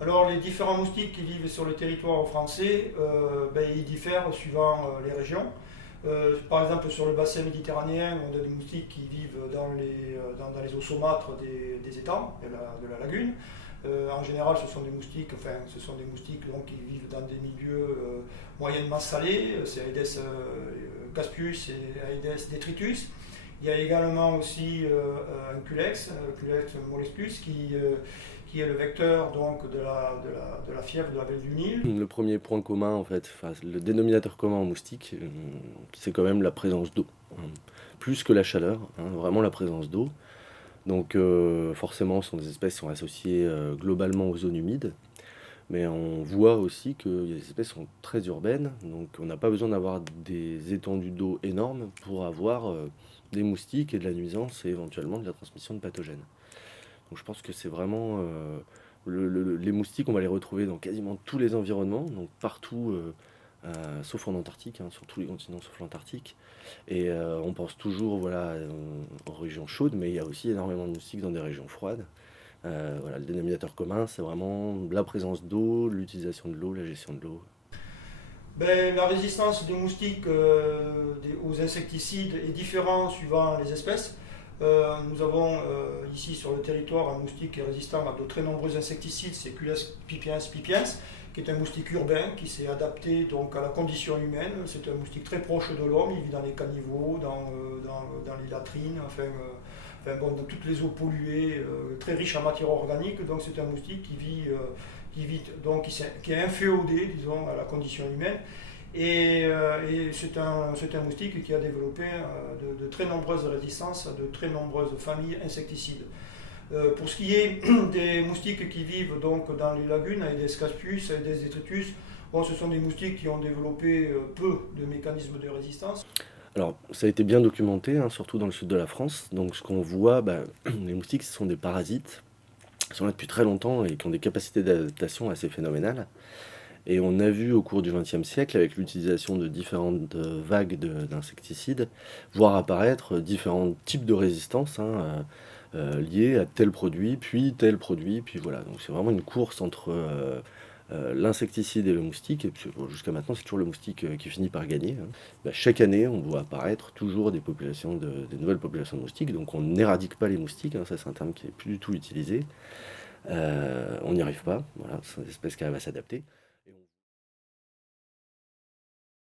Alors, les différents moustiques qui vivent sur le territoire français, ils diffèrent suivant les régions. Par exemple, sur le bassin méditerranéen, on a des moustiques qui vivent dans les eaux saumâtres des étangs, de la lagune. En général, ce sont des moustiques donc, qui vivent dans des milieux moyennement salés. C'est Aedes caspius et Aedes detritus. Il y a également aussi un Culex molestus, qui est le vecteur donc, de la fièvre de la belle du Nil. Le premier point commun, en fait, enfin, le dénominateur commun en moustique, c'est quand même la présence d'eau. Plus que la chaleur, hein, vraiment la présence d'eau. Donc forcément, ce sont des espèces qui sont associées globalement aux zones humides. Mais on voit aussi que les espèces sont très urbaines, donc on n'a pas besoin d'avoir des étendues d'eau énormes pour avoir des moustiques et de la nuisance et éventuellement de la transmission de pathogènes. Donc je pense que c'est vraiment... les moustiques, on va les retrouver dans quasiment tous les environnements, donc partout, sauf en Antarctique, hein, sur tous les continents sauf l'Antarctique. Et on pense toujours voilà, aux régions chaudes, mais il y a aussi énormément de moustiques dans des régions froides. Voilà, le dénominateur commun, c'est vraiment la présence d'eau, l'utilisation de l'eau, la gestion de l'eau. La résistance des moustiques aux insecticides est différente suivant les espèces. Nous avons ici sur le territoire un moustique qui est résistant à de très nombreux insecticides, c'est Culex pipiens pipiens, qui est un moustique urbain qui s'est adapté donc à la condition humaine. C'est un moustique très proche de l'homme, il vit dans les caniveaux, dans les latrines, dans toutes les eaux polluées, très riche en matière organique. Donc c'est un moustique qui est inféodé, disons, à la condition humaine. Et c'est un moustique qui a développé de très nombreuses résistances à de très nombreuses familles insecticides. Pour ce qui est des moustiques qui vivent donc dans les lagunes, Aedes caspius, Aedes detritus, ce sont des moustiques qui ont développé peu de mécanismes de résistance. Alors, ça a été bien documenté, hein, surtout dans le sud de la France. Donc, ce qu'on voit, les moustiques, ce sont des parasites, qui sont là depuis très longtemps et qui ont des capacités d'adaptation assez phénoménales. Et on a vu au cours du XXe siècle, avec l'utilisation de différentes vagues d'insecticides, voir apparaître différents types de résistances hein, liées à tel produit, puis voilà. Donc c'est vraiment une course entre l'insecticide et le moustique, et puis, bon, jusqu'à maintenant c'est toujours le moustique qui finit par gagner. Hein. Chaque année, on voit apparaître toujours des nouvelles populations de moustiques, donc on n'éradique pas les moustiques, hein, ça c'est un terme qui n'est plus du tout utilisé. On n'y arrive pas, voilà, c'est une espèce qui arrive à s'adapter.